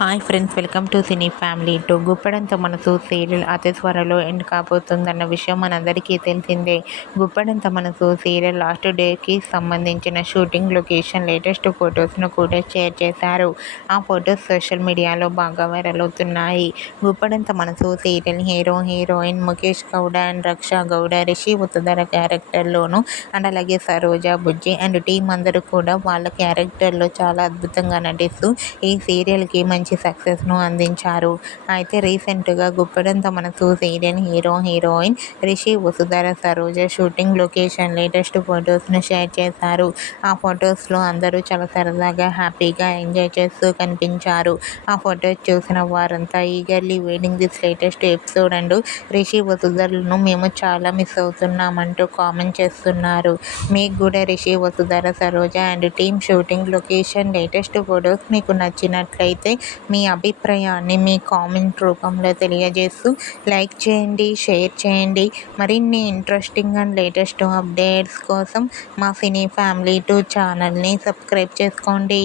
Hi friends, welcome to cine family to. Guppedantha Manasu serial అతి త్వరలో end కాబోతుందన్న విషయం మనందరికీ తెలిసిందే. గుప్పడంత మనసు సీరియల్ లాస్ట్ డేకి సంబంధించిన షూటింగ్ లొకేషన్ లేటెస్ట్ ఫొటోస్ను కూడా షేర్ చేశారు. ఆ ఫొటోస్ సోషల్ మీడియాలో బాగా వైరల్ అవుతున్నాయి. Guppedantha Manasu serial hero heroine Mukesh Gowda and Raksha Gowda, Rishi Vasudhara క్యారెక్టర్లోను అండ్ అలాగే సరోజ, బుజ్జి అండ్ టీం అందరూ కూడా వాళ్ళ క్యారెక్టర్లో చాలా అద్భుతంగా నటిస్తూ ఈ సీరియల్కి మంచి సక్సెస్ను అందించారు. అయితే రీసెంట్గా Guppedantha Manasu serial hero heroine Rishi Vasudhara Saroja shooting location latest ఫొటోస్ను షేర్ చేశారు. ఆ ఫొటోస్లో అందరూ చాలా సరదాగా హ్యాపీగా ఎంజాయ్ చేస్తూ కనిపించారు. ఆ ఫొటోస్ చూసిన వారంతా eagerly waiting this latest episode and Rishi వసుధరలను మేము చాలా మిస్ అవుతున్నామంటూ కామెంట్ చేస్తున్నారు. మీకు కూడా Rishi Vasudhara Saroja and team shooting location latest photos మీకు నచ్చినట్లయితే మీ అభిప్రాయాన్ని మీ కామెంట్ రూపంలో తెలియజేస్తూ లైక్ చేయండి, షేర్ చేయండి. మరిన్ని ఇంట్రెస్టింగ్ అండ్ లేటెస్ట్ అప్డేట్స్ కోసం మా సినీ ఫ్యామిలీ 2 ఛానల్ని సబ్స్క్రైబ్ చేసుకోండి.